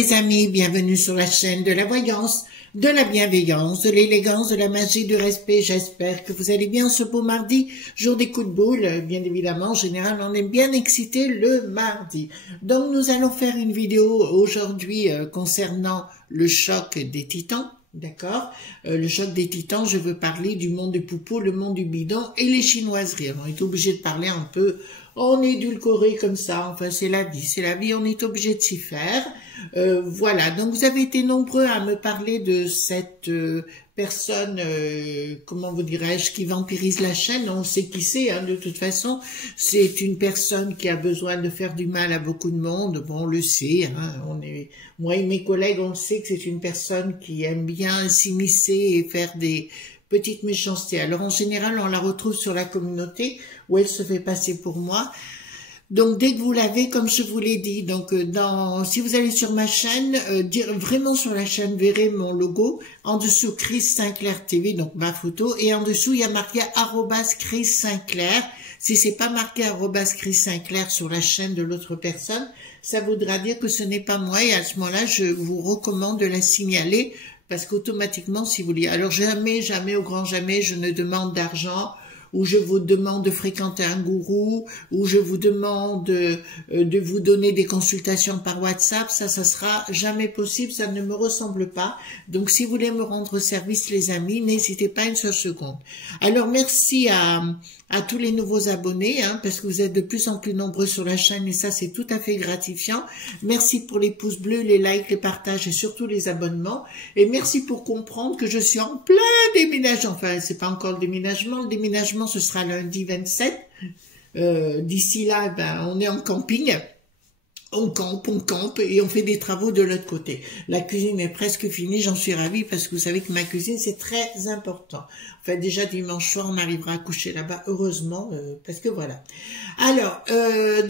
les amis, bienvenue sur la chaîne de la voyance, de la bienveillance, de l'élégance, de la magie, du respect. J'espère que vous allez bien ce beau mardi, jour des coups de boule. Bien évidemment, en général, on est bien excité le mardi. Donc, nous allons faire une vidéo aujourd'hui concernant le choc des titans. D'accord, le choc des titans, je veux parler du monde du poupeau, le monde du bidon et les chinoiseries. On est obligé de parler un peu, on est édulcoré comme ça, enfin c'est la vie, on est obligé de s'y faire. Voilà, donc vous avez été nombreux à me parler de cette personne, comment vous dirais-je, qui vampirise la chaîne. On sait qui c'est, hein, de toute façon. C'est une personne qui a besoin de faire du mal à beaucoup de monde. Bon, on le sait, hein, moi et mes collègues, on le sait que c'est une personne qui aime bien s'immiscer et faire des petites méchancetés. Alors en général, on la retrouve sur la communauté où elle se fait passer pour moi. Donc dès que vous l'avez, comme je vous l'ai dit, donc si vous allez sur ma chaîne, vraiment sur la chaîne, vous verrez mon logo, en dessous Chris Sinclair TV, donc ma photo, et en dessous il y a marqué @Chris Sinclair. Si c'est pas marqué @Chris Sinclair sur la chaîne de l'autre personne, ça voudra dire que ce n'est pas moi, et à ce moment-là, je vous recommande de la signaler, parce qu'automatiquement, si vous voulez, alors jamais, au grand jamais, je ne demande d'argent, ou je vous demande de fréquenter un gourou, ou je vous demande de vous donner des consultations par WhatsApp, ça sera jamais possible, ça ne me ressemble pas. Donc si vous voulez me rendre service les amis, n'hésitez pas une seule seconde. Alors merci à tous les nouveaux abonnés, hein, parce que vous êtes de plus en plus nombreux sur la chaîne et ça c'est tout à fait gratifiant. Merci pour les pouces bleus, les likes, les partages et surtout les abonnements. Et merci pour comprendre que je suis en plein déménagement. Enfin, c'est pas encore le déménagement ce sera lundi 27. D'ici là, ben, on est en camping. On campe et on fait des travaux de l'autre côté. La cuisine est presque finie, j'en suis ravie parce que vous savez que ma cuisine c'est très important. Enfin déjà dimanche soir on arrivera à coucher là-bas, heureusement, parce que voilà. Alors,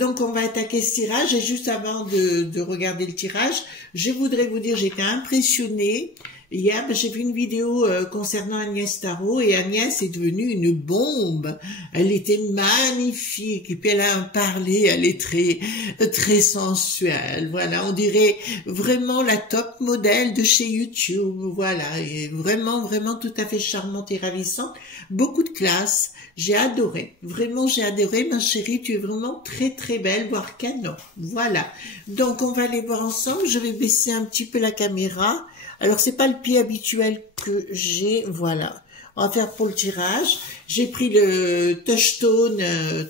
donc on va attaquer ce tirage et juste avant de regarder le tirage, je voudrais vous dire j'étais impressionnée. Hier, j'ai vu une vidéo concernant Agnès Tarot et Agnès est devenue une bombe. Elle était magnifique et puis elle a un parler, elle est très sensuelle. Voilà, on dirait vraiment la top modèle de chez YouTube. Voilà, et vraiment tout à fait charmante et ravissante. Beaucoup de classe. J'ai adoré. Vraiment, j'ai adoré. Ma chérie, tu es vraiment très belle, voire canon. Voilà. Donc, on va aller voir ensemble. Je vais baisser un petit peu la caméra. Alors, c'est pas le pied habituel que j'ai, voilà. On va faire pour le tirage. J'ai pris le Touchstone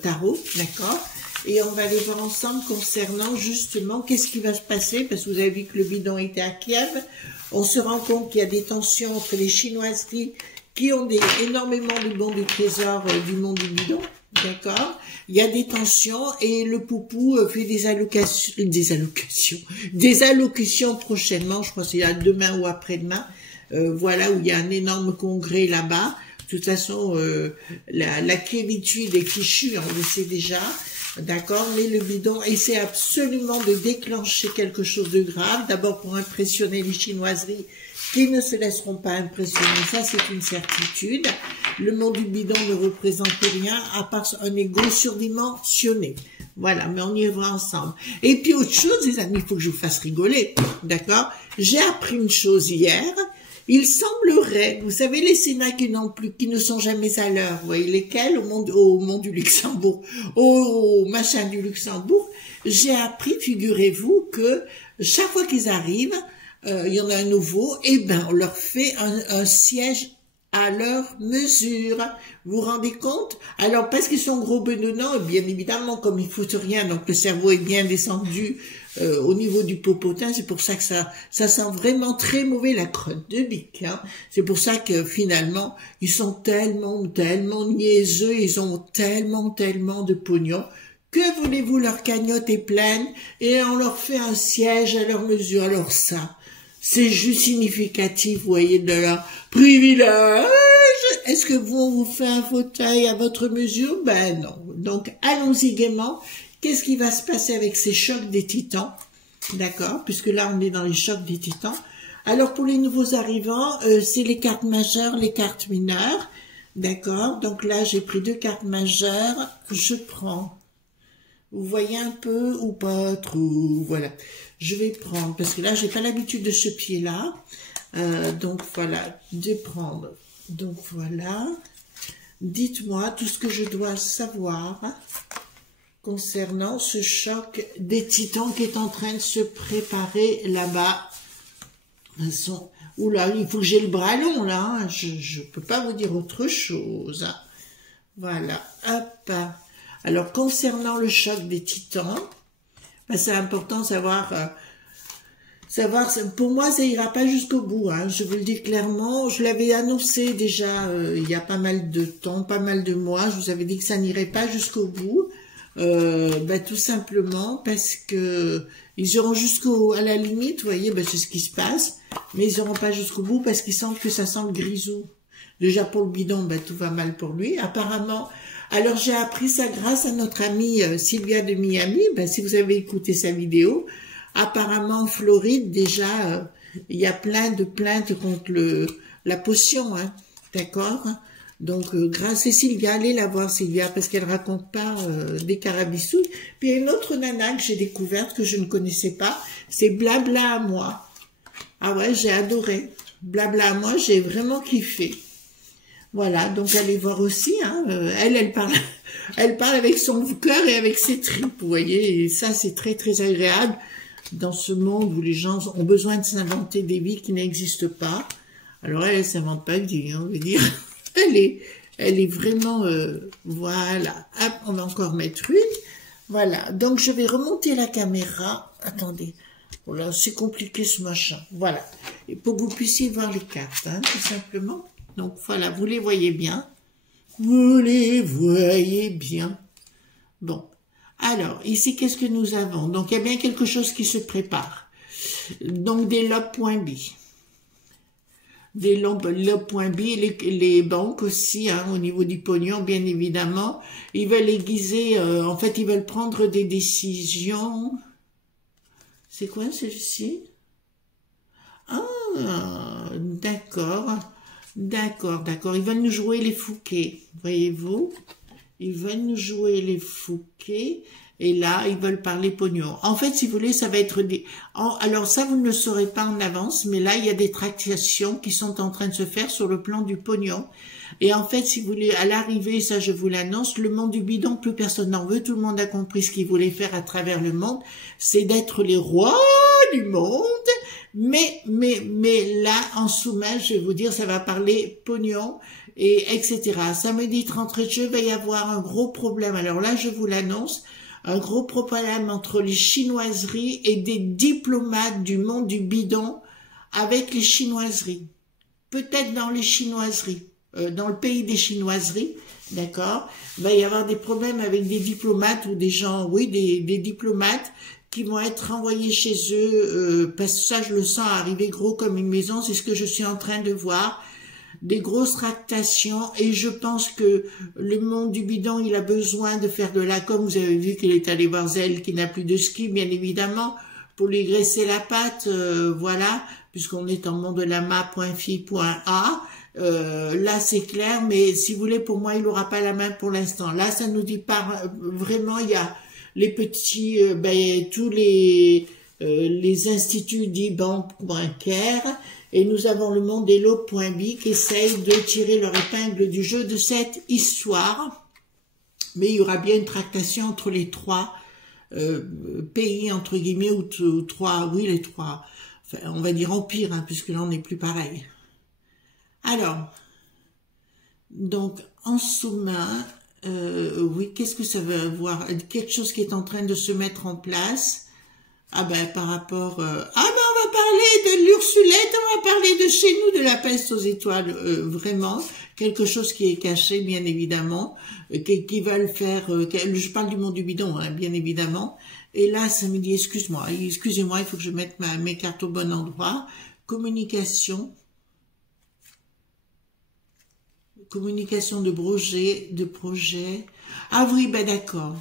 Tarot, d'accord? Et on va aller voir ensemble concernant justement qu'est-ce qui va se passer, parce que vous avez vu que le bidon était à Kiev. On se rend compte qu'il y a des tensions entre les chinoiseries qui ont énormément de bons du trésor du monde du bidon. D'accord, il y a des tensions et le poupou fait des allocutions prochainement, je pense qu'il y a demain ou après-demain, voilà, où il y a un énorme congrès là-bas. De toute façon, la quiétude est fichue, on le sait déjà, d'accord, mais le bidon essaie absolument de déclencher quelque chose de grave, d'abord pour impressionner les chinoiseries qui ne se laisseront pas impressionner, ça c'est une certitude. Le monde du bidon ne représente rien à part un ego surdimensionné. Voilà, mais on y va ensemble. Et puis autre chose, les amis, il faut que je vous fasse rigoler, d'accord? J'ai appris une chose hier. Il semblerait, vous savez, les Sénats qui ne sont jamais à l'heure, vous voyez lesquels au monde du Luxembourg, au machin du Luxembourg, j'ai appris, figurez-vous, que chaque fois qu'ils arrivent, il y en a un nouveau, et ben on leur fait un siège à leur mesure. Vous vous rendez compte? Alors, parce qu'ils sont gros benonnants, bien évidemment, comme ils foutent rien, donc le cerveau est bien descendu au niveau du popotin, c'est pour ça que ça sent vraiment très mauvais la crotte de bique. Hein. C'est pour ça que finalement, ils sont tellement niaiseux, ils ont tellement de pognon. Que voulez-vous, leur cagnotte est pleine et on leur fait un siège à leur mesure. Alors ça, c'est juste significatif, vous voyez, de leur privilège. Est-ce que on vous fait un fauteuil à votre mesure? Ben non. Donc, allons-y gaiement. Qu'est-ce qui va se passer avec ces chocs des titans? D'accord, puisque là, on est dans les chocs des titans. Alors, pour les nouveaux arrivants, c'est les cartes majeures, les cartes mineures. D'accord, donc là, j'ai pris 2 cartes majeures. Je prends... Vous voyez un peu ou pas trop, voilà. je vais prendre, parce que là, j'ai pas l'habitude de ce pied-là. Donc, voilà, de prendre. Donc, voilà. Dites-moi tout ce que je dois savoir concernant ce choc des titans qui est en train de se préparer là-bas. Oula, il faut que j'ai le bras long, là. Hein. Je peux pas vous dire autre chose. Hein. Voilà, hop. Alors, concernant le choc des titans, ben, c'est important de savoir, pour moi, ça ira pas jusqu'au bout, hein, je vous le dis clairement. Je l'avais annoncé déjà il y a pas mal de temps, pas mal de mois. Je vous avais dit que ça n'irait pas jusqu'au bout. Ben, tout simplement parce que ils iront à la limite, vous voyez, ben, c'est ce qui se passe. Mais ils n'iront pas jusqu'au bout parce qu'ils sentent que ça sent le grisou. Déjà pour le bidon, ben, tout va mal pour lui. Apparemment, alors j'ai appris ça grâce à notre amie Sylvia de Miami. Ben, si vous avez écouté sa vidéo, apparemment en Floride déjà, il y a plein de plaintes contre la potion, hein, d'accord. Donc grâce à Sylvia, allez la voir Sylvia parce qu'elle raconte pas des carabissouilles. Puis il y a une autre nana que j'ai découverte que je ne connaissais pas, c'est Blabla à moi. Ah ouais, j'ai adoré. Blabla à moi, j'ai vraiment kiffé. Voilà, donc allez voir aussi, hein, elle parle avec son cœur et avec ses tripes, vous voyez, et ça c'est très très agréable dans ce monde où les gens ont besoin de s'inventer des vies qui n'existent pas. Alors elle s'invente pas de vie, hein, on veut dire, elle est vraiment, voilà, hop, on va encore mettre une, voilà, donc je vais remonter la caméra, attendez, voilà, c'est compliqué ce machin, voilà, et pour que vous puissiez voir les cartes, hein, tout simplement. Donc voilà, vous les voyez bien. Vous les voyez bien. Bon. Alors, ici, qu'est-ce que nous avons? Donc, il y a bien quelque chose qui se prépare. Donc, des lob.b. Des lob.b, les banques aussi, hein, au niveau du pognon, bien évidemment. Ils veulent aiguiser, en fait, ils veulent prendre des décisions. C'est quoi, celle-ci? Ah, d'accord. D'accord, d'accord. Ils veulent nous jouer les Fouquets, voyez-vous. Ils veulent nous jouer les Fouquets. Et là, ils veulent parler pognon. En fait, si vous voulez, ça va être des... Alors ça, vous ne le saurez pas en avance, mais là, il y a des tractations qui sont en train de se faire sur le plan du pognon. Et en fait, si vous voulez, à l'arrivée, ça je vous l'annonce, le monde du bidon, plus personne n'en veut. Tout le monde a compris ce qu'ils voulaient faire à travers le monde. C'est d'être les rois du monde. Mais là, en sous-main, je vais vous dire, ça va parler pognon, et etc. Samedi 30 juin, il va y avoir un gros problème. Alors là, je vous l'annonce, un gros problème entre les chinoiseries et des diplomates du monde du bidon avec les chinoiseries. Peut-être dans les chinoiseries, dans le pays des chinoiseries, d'accord. Il va y avoir des problèmes avec des diplomates ou des gens, oui, des diplomates qui vont être envoyés chez eux, parce que ça, je le sens arriver gros comme une maison, c'est ce que je suis en train de voir, des grosses tractations, et je pense que le monde du bidon, il a besoin de faire de la com. Vous avez vu qu'il est allé voir Zelle, qui n'a plus de ski, bien évidemment, pour lui graisser la patte, voilà, puisqu'on est en mondelama.fi.a, là c'est clair, mais si vous voulez, pour moi, il n'aura pas la main pour l'instant. Là, ça nous dit pas, vraiment, il y a les petits, tous les instituts dits banques bancaires, et nous avons le monde des lob.b qui essaye de tirer leur épingle du jeu de cette histoire, mais il y aura bien une tractation entre les trois pays, entre guillemets, ou trois, oui, les trois, enfin, on va dire empire, hein, puisque là on n'est plus pareil. Alors, donc, en sous-main, oui, qu'est-ce que ça veut avoir? Quelque chose qui est en train de se mettre en place. Ah ben, par rapport... on va parler de l'Ursulette, on va parler de chez nous, de la peste aux étoiles, vraiment. Quelque chose qui est caché, bien évidemment, qui va le faire... je parle du monde du bidon, hein, bien évidemment. Et là, ça me dit, excusez-moi, il faut que je mette mes cartes au bon endroit. Communication de projet. Ah oui, ben d'accord.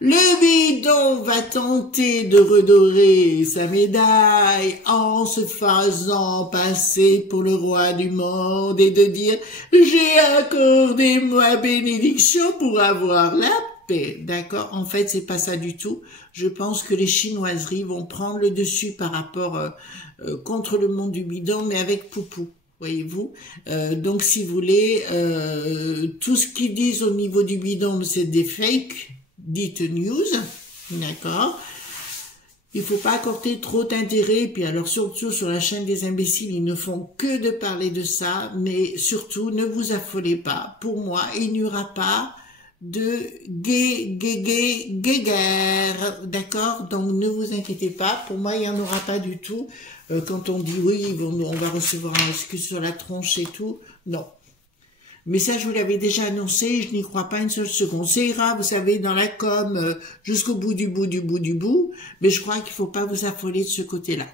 Le bidon va tenter de redorer sa médaille en se faisant passer pour le roi du monde et de dire « J'ai accordé ma bénédiction pour avoir la paix, d'accord? En fait, c'est pas ça du tout. Je pense que les chinoiseries vont prendre le dessus par rapport contre le monde du bidon, mais avec Poupou. Voyez-vous, donc si vous voulez, tout ce qu'ils disent au niveau du bidon, c'est des fake, dites news, d'accord? Il faut pas accorder trop d'intérêt, puis alors surtout sur la chaîne des imbéciles, ils ne font que de parler de ça, mais surtout, ne vous affolez pas. Pour moi, il n'y aura pas de guerre, d'accord? Donc ne vous inquiétez pas, pour moi, il n'y en aura pas du tout. Quand on dit oui, on va recevoir un excuse sur la tronche et tout, non. Mais ça, je vous l'avais déjà annoncé, je n'y crois pas une seule seconde. Ça ira, vous savez, dans la com, jusqu'au bout du bout du bout du bout, mais je crois qu'il ne faut pas vous affoler de ce côté-là.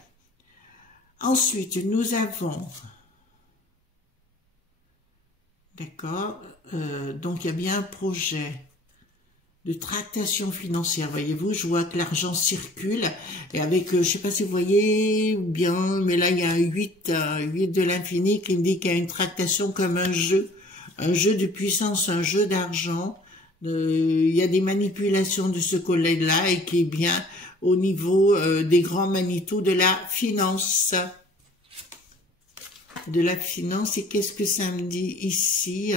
Ensuite, nous avons... D'accord, donc il y a bien un projet de tractation financière, voyez-vous, je vois que l'argent circule, et avec, je sais pas si vous voyez bien, mais là il y a un 8 de l'infini qui me dit qu'il y a une tractation comme un jeu de puissance, un jeu d'argent, il y a des manipulations de ce collègue-là, et qui est bien au niveau des grands manitou de la finance. Et qu'est-ce que ça me dit ici?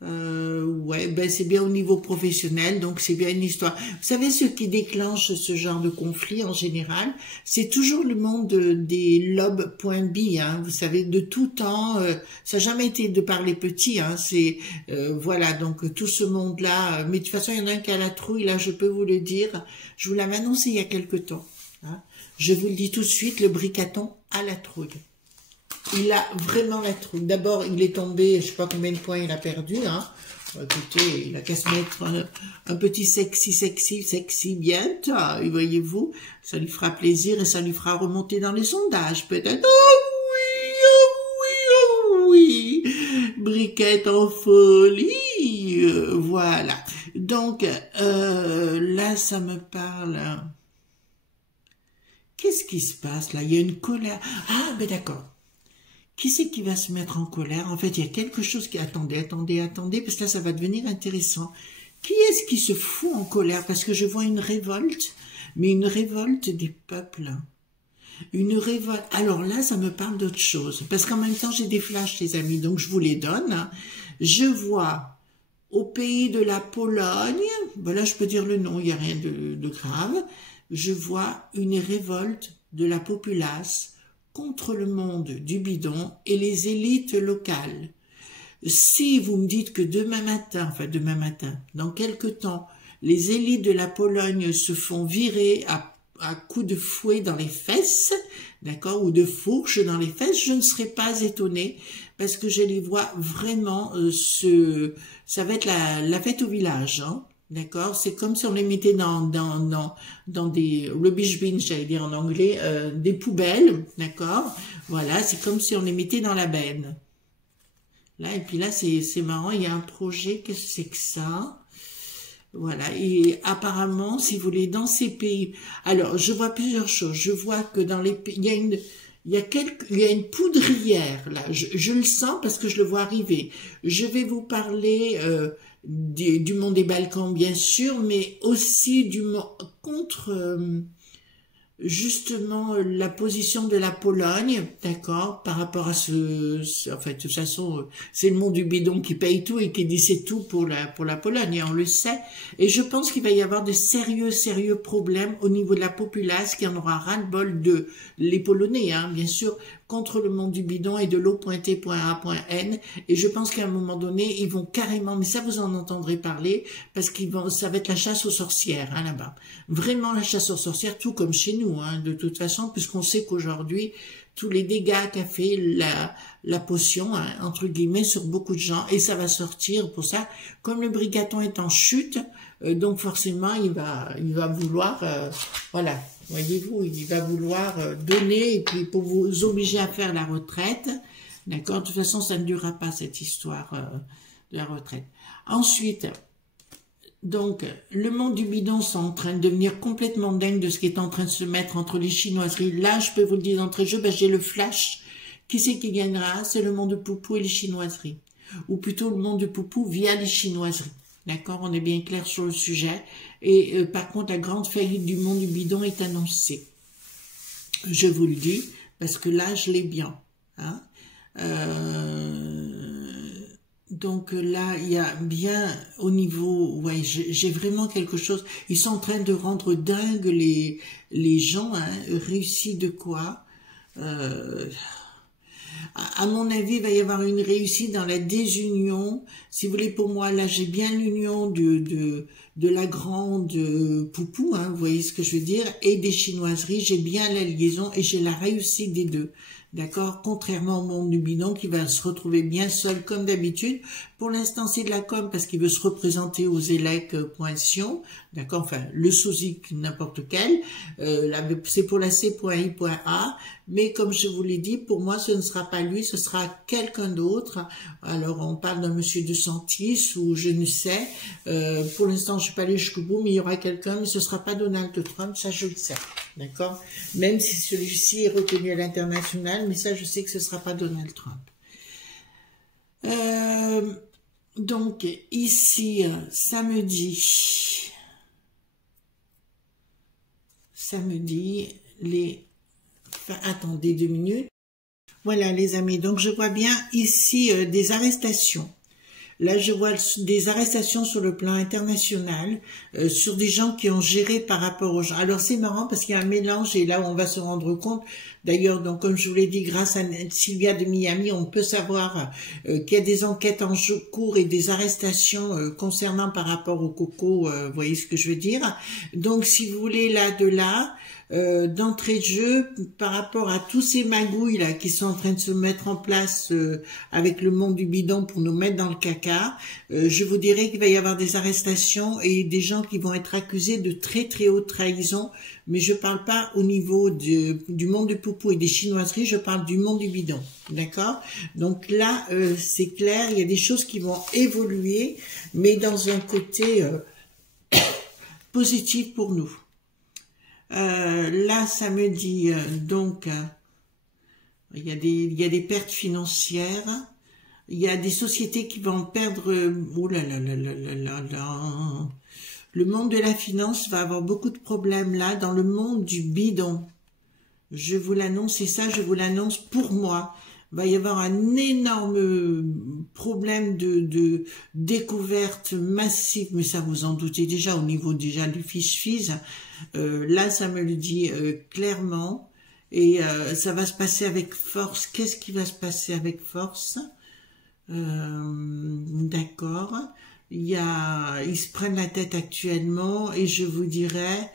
Ouais, ben c'est bien au niveau professionnel, donc c'est bien une histoire. Vous savez, ce qui déclenche ce genre de conflit en général, c'est toujours le monde des lobes.bi, hein, vous savez, de tout temps, ça n'a jamais été de par les petits, hein, c'est, voilà, donc tout ce monde-là, mais de toute façon, il y en a un qui a la trouille, là, je peux vous le dire, je vous l'avais annoncé il y a quelque temps, hein. Je vous le dis tout de suite, le bricaton a la trouille. Il a vraiment la trouille. D'abord, il est tombé, je sais pas combien de points il a perdu, hein. Bon, écoutez, il a qu'à se mettre un petit sexy bien taille, voyez-vous. Ça lui fera plaisir et ça lui fera remonter dans les sondages, peut-être. Oh oui. Briquette en folie, voilà. Donc, là, ça me parle. Qu'est-ce qui se passe, là? Il y a une colère. Ah, ben d'accord. Qui c'est qui va se mettre en colère? En fait, il y a quelque chose qui... Attendez, parce que là, ça va devenir intéressant. Qui est-ce qui se fout en colère? Parce que je vois une révolte, mais une révolte des peuples. Une révolte... Alors là, ça me parle d'autre chose. Parce qu'en même temps, j'ai des flashs, les amis, donc je vous les donne. Je vois au pays de la Pologne, ben là, je peux dire le nom, il n'y a rien de grave. Je vois une révolte de la populace contre le monde du bidon et les élites locales. Si vous me dites que demain matin, dans quelque temps, les élites de la Pologne se font virer à coups de fouet dans les fesses, d'accord, ou de fourche dans les fesses, je ne serais pas étonnée, parce que je les vois vraiment, ça va être la fête au village, hein. D'accord, c'est comme si on les mettait dans des rubbish bins, j'allais dire en anglais, des poubelles, d'accord. Voilà, c'est comme si on les mettait dans la benne. Là, et puis là, c'est marrant, il y a un projet, qu'est-ce que c'est que ça? Voilà, et apparemment, si vous voulez, dans ces pays, alors je vois plusieurs choses. Je vois que dans les pays, il y a une poudrière là. Je le sens parce que je le vois arriver. Je vais vous parler du monde des Balkans, bien sûr, mais aussi contre justement la position de la Pologne, d'accord, par rapport à en fait, de toute façon, c'est le monde du bidon qui paye tout et qui dit c'est tout pour la Pologne, et on le sait, et je pense qu'il va y avoir de sérieux problèmes au niveau de la populace qui en aura ras-le-bol de les Polonais, hein, bien sûr, contre le monde du bidon et de l'eau.t.a.n, et je pense qu'à un moment donné, ils vont carrément, mais ça vous en entendrez parler, parce ça va être la chasse aux sorcières, hein, là-bas. Vraiment la chasse aux sorcières, tout comme chez nous, hein, de toute façon, puisqu'on sait qu'aujourd'hui, tous les dégâts qu'a fait la potion, hein, entre guillemets, sur beaucoup de gens, et ça va sortir pour ça, comme le brigaton est en chute, donc forcément, il va vouloir, voilà, voyez-vous, il va vouloir donner, et puis pour vous obliger à faire la retraite, d'accord, de toute façon, ça ne durera pas, cette histoire de la retraite. Ensuite, donc, le monde du bidon sont en train de devenir complètement dingue de ce qui est en train de se mettre entre les chinoiseries. Là, je peux vous le dire d'entrée de jeu, ben, j'ai le flash. Qui c'est qui gagnera? C'est le monde de Poupou et les chinoiseries. Ou plutôt le monde de Poupou via les chinoiseries. D'accord, on est bien clair sur le sujet. Et par contre, la grande faillite du monde du bidon est annoncée. Je vous le dis, parce que là, je l'ai bien. Hein. Donc là, il y a bien au niveau, ouais, j'ai vraiment quelque chose. Ils sont en train de rendre dingue les gens, hein, réussi de quoi à mon avis, il va y avoir une réussite dans la désunion. Si vous voulez, pour moi, là, j'ai bien l'union de la grande Poupou, hein, vous voyez ce que je veux dire, et des chinoiseries. J'ai bien la liaison et j'ai la réussite des deux. D'accord? Contrairement au monde du bidon qui va se retrouver bien seul comme d'habitude. Pour l'instant, c'est de la com parce qu'il veut se représenter aux élec.sion. D'accord? Enfin, le sous-ic n'importe quel. C'est pour la C.I.A. Mais comme je vous l'ai dit, pour moi, ce ne sera pas lui, ce sera quelqu'un d'autre. Alors, on parle d'un monsieur de Santis ou je ne sais. Pour l'instant, je suis pas allée jusqu'au bout, mais il y aura quelqu'un, mais ce sera pas Donald Trump, ça je le sais. D'accord? Même si celui-ci est retenu à l'international, mais ça, je sais que ce sera pas Donald Trump. Donc, ici, samedi, attendez 2 minutes. Voilà, les amis, donc je vois bien ici des arrestations. Là, je vois des arrestations sur le plan international, sur des gens qui ont géré par rapport aux gens. Alors, c'est marrant parce qu'il y a un mélange et là, on va se rendre compte. D'ailleurs, donc, comme je vous l'ai dit, grâce à Sylvia de Miami, on peut savoir qu'il y a des enquêtes en cours et des arrestations concernant par rapport au coco, vous voyez ce que je veux dire. Donc, si vous voulez, d'entrée de jeu, par rapport à tous ces magouilles là qui sont en train de se mettre en place avec le monde du bidon pour nous mettre dans le caca, je vous dirais qu'il va y avoir des arrestations et des gens qui vont être accusés de très très haute trahison, mais je parle pas au niveau du monde du poupou et des chinoiseries, je parle du monde du bidon, d'accord? Donc là, c'est clair, il y a des choses qui vont évoluer, mais dans un côté positif pour nous. Là, samedi, donc, il y a des pertes financières. Il y a des sociétés qui vont perdre. Oh là là là là là là là. Le monde de la finance va avoir beaucoup de problèmes là dans le monde du bidon. Je vous l'annonce, et ça, je vous l'annonce pour moi. Il va y avoir un énorme problème de découverte massive, mais ça vous en doutez déjà au niveau déjà du fiche-fise. Là, ça me le dit clairement, et ça va se passer avec force. Qu'est-ce qui va se passer avec force? D'accord. Ils se prennent la tête actuellement, et je vous dirais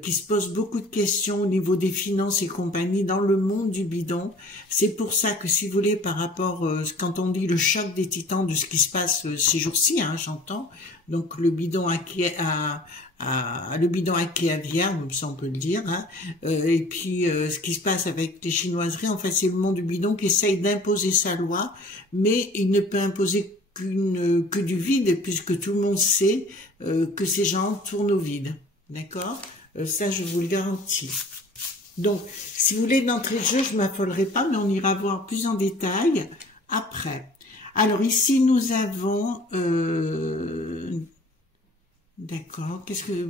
qui se posent beaucoup de questions au niveau des finances et compagnie dans le monde du bidon. C'est pour ça que si vous voulez, par rapport, quand on dit le choc des titans de ce qui se passe ces jours-ci, hein, j'entends, donc le bidon le bidon Akeavia, ça on peut le dire, hein, et puis ce qui se passe avec les chinoiseries, en fait c'est le monde du bidon qui essaye d'imposer sa loi, mais il ne peut imposer que du vide, puisque tout le monde sait que ces gens tournent au vide, d'accord? Ça, je vous le garantis. Donc, si vous voulez, d'entrée de jeu, je ne m'affolerai pas, mais on ira voir plus en détail après. Alors, ici, nous avons... D'accord, qu'est-ce que...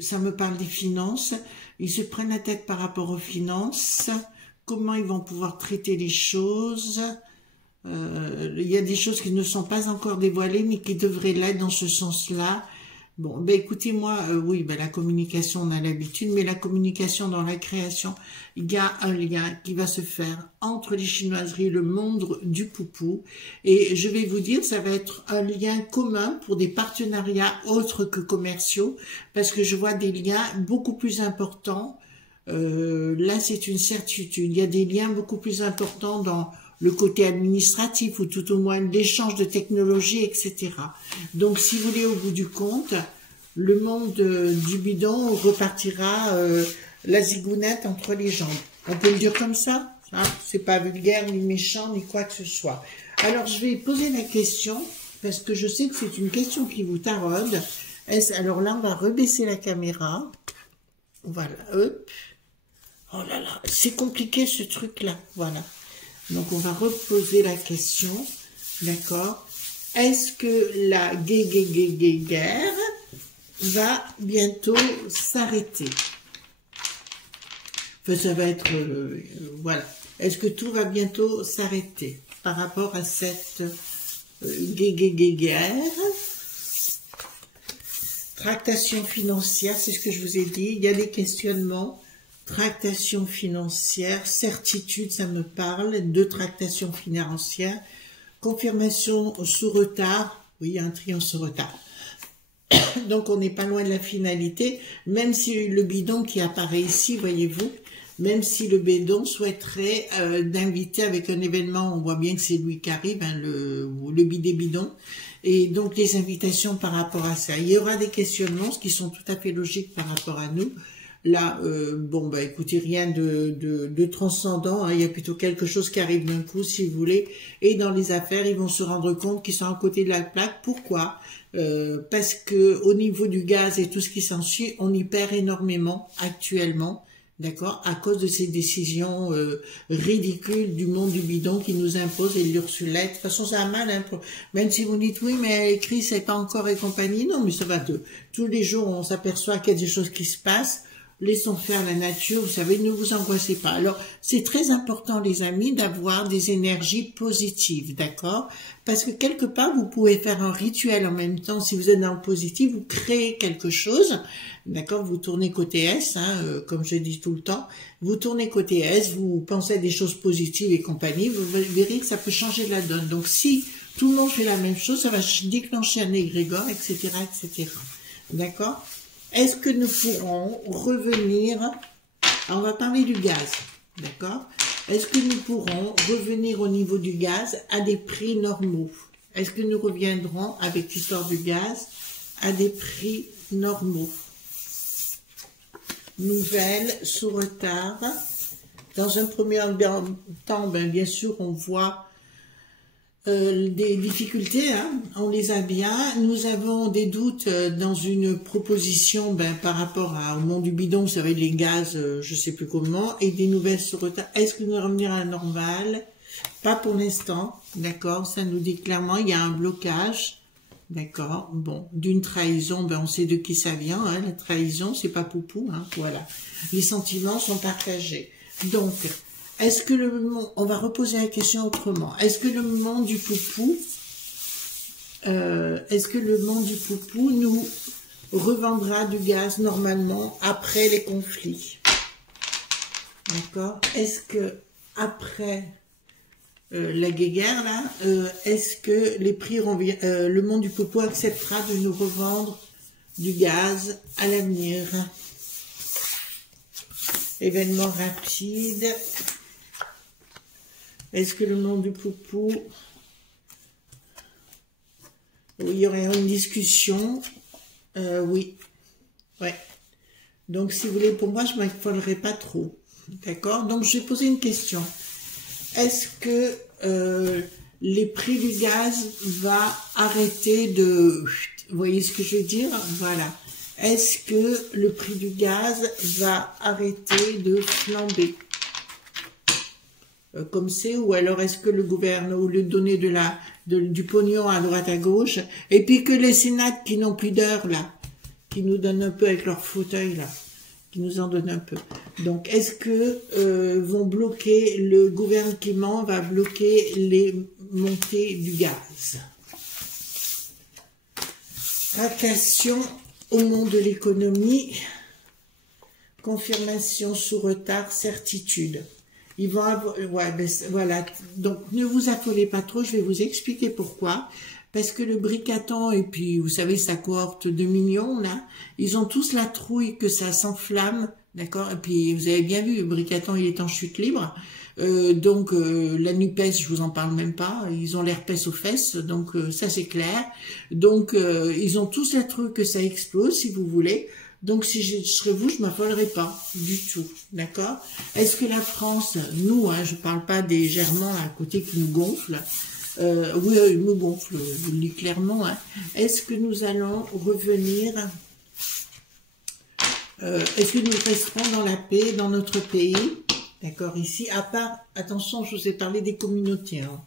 Ça me parle des finances. Ils se prennent la tête par rapport aux finances. Comment ils vont pouvoir traiter les choses. Il y a des choses qui ne sont pas encore dévoilées, mais qui devraient l'être dans ce sens-là. Bon, ben écoutez, moi, oui, ben la communication, on a l'habitude, mais la communication dans la création, il y a un lien qui va se faire entre les chinoiseries et le monde du poupou. Et je vais vous dire, ça va être un lien commun pour des partenariats autres que commerciaux, parce que je vois des liens beaucoup plus importants. Là, c'est une certitude. Il y a des liens beaucoup plus importants dans le côté administratif, ou tout au moins l'échange de technologies, etc. Donc, si vous voulez, au bout du compte, le monde du bidon repartira la zigounette entre les jambes. On peut le dire comme ça, hein, c'est pas vulgaire, ni méchant, ni quoi que ce soit. Alors, je vais poser la question, parce que je sais que c'est une question qui vous taraude. Alors là, on va rebaisser la caméra. Voilà, hop. Oh là là, c'est compliqué ce truc-là, voilà. Donc, on va reposer la question, d'accord? Est-ce que la guerre va bientôt s'arrêter? Enfin, ça va être... voilà. Est-ce que tout va bientôt s'arrêter par rapport à cette guerre? Tractation financière, c'est ce que je vous ai dit. Il y a des questionnements. Tractation financière, certitude, ça me parle, de tractation financière. Confirmation sous retard. Oui, il y a un triangle sous retard. Donc, on n'est pas loin de la finalité. Même si le bidon qui apparaît ici, voyez-vous, même si le bidon souhaiterait d'inviter avec un événement, on voit bien que c'est lui qui arrive, hein, le bidon. Et donc, les invitations par rapport à ça. Il y aura des questionnements, ce qui sont tout à fait logiques par rapport à nous. Là, bon, bah, écoutez, rien de transcendant, hein, il y a plutôt quelque chose qui arrive d'un coup, si vous voulez, et dans les affaires, ils vont se rendre compte qu'ils sont à côté de la plaque. Pourquoi? Parce que au niveau du gaz et tout ce qui s'ensuit, on y perd énormément actuellement, d'accord, à cause de ces décisions ridicules du monde du bidon qui nous impose et l'Ursulette. De toute façon, c'est un mal, hein, même si vous dites oui, mais écrit, c'est pas encore et compagnie. Non, mais ça va tous les jours, on s'aperçoit qu'il y a des choses qui se passent. Laissons faire la nature, vous savez, ne vous angoissez pas. Alors, c'est très important, les amis, d'avoir des énergies positives, d'accord? Parce que quelque part, vous pouvez faire un rituel en même temps. Si vous êtes dans le positif, vous créez quelque chose, d'accord? Vous tournez côté S, hein, comme je dis tout le temps. Vous tournez côté S, vous pensez à des choses positives et compagnie, vous verrez que ça peut changer la donne. Donc, si tout le monde fait la même chose, ça va déclencher un égrégore, etc., etc. D'accord? Est-ce que nous pourrons revenir, on va parler du gaz, d'accord? Est-ce que nous pourrons revenir au niveau du gaz à des prix normaux? Est-ce que nous reviendrons, avec l'histoire du gaz, à des prix normaux? Nouvelle, sous retard. Dans un premier temps, bien sûr, on voit des difficultés, hein, on les a bien. Nous avons des doutes dans une proposition par rapport au monde du bidon, vous savez, les gaz, je sais plus comment, et des nouvelles sur retard. Est-ce que nous allons revenir à la normale? Pas pour l'instant, d'accord, ça nous dit clairement, il y a un blocage, d'accord, bon, d'une trahison, on sait de qui ça vient, hein, la trahison, c'est pas poupou, hein, voilà. Les sentiments sont partagés. Donc, est-ce que on va reposer la question autrement. Est-ce que le monde du poupou, nous revendra du gaz normalement après les conflits? D'accord? Est-ce que après la guerre là, est-ce que les prix le monde du poupou acceptera de nous revendre du gaz à l'avenir? Événement rapide. Est-ce que le monde du poupou, il y aurait une discussion? Oui. Ouais. Donc, si vous voulez, pour moi, je ne m'affolerai pas trop. D'accord? Donc, je vais poser une question. Est-ce que les prix du gaz va arrêter de... Vous voyez ce que je veux dire? Voilà. Est-ce que le prix du gaz va arrêter de flamber? Comme c'est, ou alors est-ce que le gouvernement, au lieu de donner du pognon à droite à gauche, et puis que les sénats qui n'ont plus d'heure là, qui nous donnent un peu avec leur fauteuil là, qui nous en donnent un peu. Donc est-ce que vont bloquer, le gouvernement va bloquer les montées du gaz? Tractation au monde de l'économie, confirmation sous retard, certitude. Ils vont avoir, ouais, voilà. Donc, ne vous affolez pas trop. Je vais vous expliquer pourquoi. Parce que le Bricaton, et puis, vous savez, sa cohorte de millions, là, ils ont tous la trouille que ça s'enflamme, d'accord? Et puis, vous avez bien vu, le Bricaton, il est en chute libre. Donc, la NUPES, je vous en parle même pas. Ils ont l'herpès aux fesses, donc ça, c'est clair. Donc, ils ont tous la trouille que ça explose, si vous voulez. Donc, si je serais vous, je m'affolerais pas du tout, d'accord? Est-ce que la France, nous, hein, je parle pas des Germains à côté qui nous gonflent, oui, ils nous gonflent, je le dis clairement, hein. Est-ce que nous allons revenir, est-ce que nous resterons dans la paix, dans notre pays, d'accord, ici, à part, attention, je vous ai parlé des communautés, hein,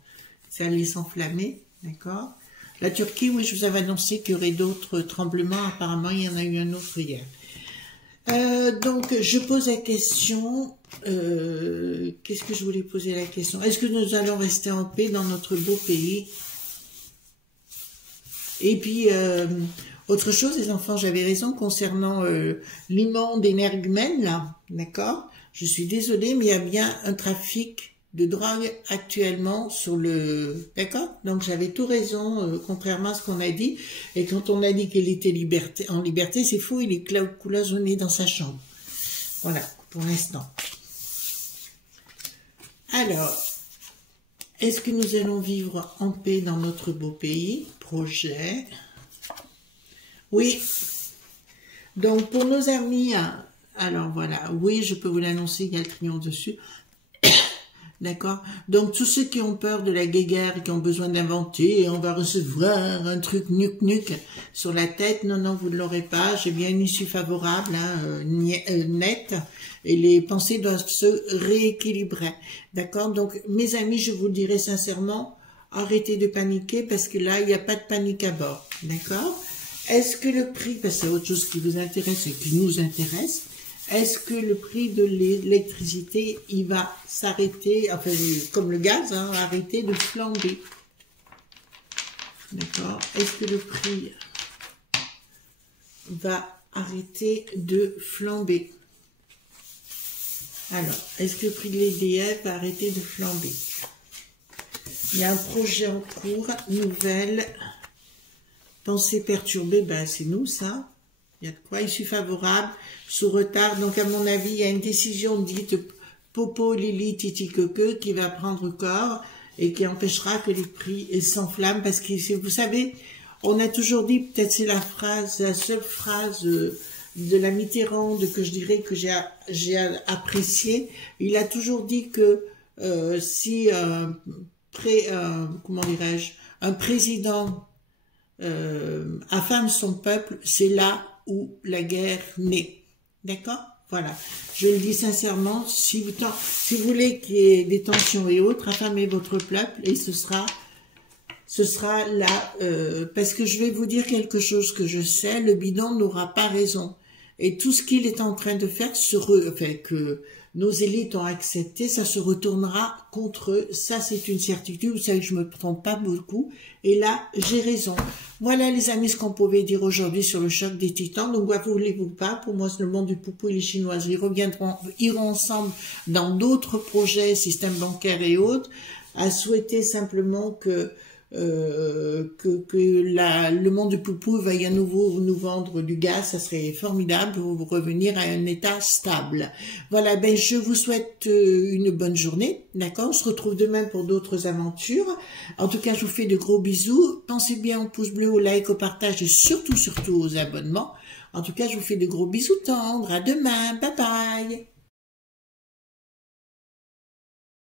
ça allait s'enflammer, d'accord? La Turquie, oui, je vous avais annoncé qu'il y aurait d'autres tremblements. Apparemment, il y en a eu un autre hier. Donc, je pose la question. Qu'est-ce que je voulais poser la question? Est-ce que nous allons rester en paix dans notre beau pays? Et puis, autre chose, les enfants, j'avais raison concernant l'immonde énergumène, là, d'accord? Je suis désolée, mais il y a bien un trafic de drogue actuellement sur le... D'accord? Donc j'avais tout raison, contrairement à ce qu'on a dit. Et quand on a dit qu'elle était en liberté, c'est faux, il est cloisonné dans sa chambre. Voilà, pour l'instant. Alors, est-ce que nous allons vivre en paix dans notre beau pays? Projet. Oui. Donc pour nos amis, alors voilà, oui, je peux vous l'annoncer, il y a le crayon dessus. D'accord? Donc, tous ceux qui ont peur de la guéguerre, qui ont besoin d'inventer, on va recevoir un truc nuc sur la tête. Non, non, vous ne l'aurez pas. J'ai bien une issue favorable, nette. Et les pensées doivent se rééquilibrer. D'accord? Donc, mes amis, je vous le dirai sincèrement, arrêtez de paniquer parce que là, il n'y a pas de panique à bord. D'accord? Est-ce que le prix, parce que c'est autre chose qui vous intéresse et qui nous intéresse, est-ce que le prix de l'électricité, il va s'arrêter, enfin, comme le gaz, arrêter de flamber? D'accord? Est-ce que le prix va arrêter de flamber? Alors, est-ce que le prix de l'EDF va arrêter de flamber? Il y a un projet en cours, nouvelle, pensée perturbée, ben c'est nous ça. Il y a de quoi, issue favorable, sous retard. Donc, à mon avis, il y a une décision dite Popo, Lili, Titi, Queque qui va prendre corps et qui empêchera que les prix s'enflamment. Parce que, vous savez, on a toujours dit, peut-être c'est la seule phrase de la Mitterrand que je dirais que j'ai appréciée. Il a toujours dit que si comment dirais-je, un président affame son peuple, c'est là où la guerre naît. D'accord? Voilà. Je le dis sincèrement, si vous voulez qu'il y ait des tensions et autres, affamez votre peuple et ce sera là, parce que je vais vous dire quelque chose que je sais, le bidon n'aura pas raison. Et tout ce qu'il est en train de faire, que nos élites ont accepté, ça se retournera contre eux. Ça, c'est une certitude. Vous savez que je me trompe pas beaucoup. Et là, j'ai raison. Voilà, les amis, ce qu'on pouvait dire aujourd'hui sur le choc des titans. Donc, voulez-vous pas, pour moi, c'est le monde du poupou et les Chinoises. Ils iront ensemble dans d'autres projets, système bancaire et autres, à souhaiter simplement que le monde du poupou veuille à nouveau nous vendre du gaz, ça serait formidable pour revenir à un état stable. Voilà, ben je vous souhaite une bonne journée, d'accord? On se retrouve demain pour d'autres aventures. En tout cas, je vous fais de gros bisous. Pensez bien au pouce bleu, au like, au partage et surtout aux abonnements. En tout cas, je vous fais de gros bisous tendres. À demain. Bye bye.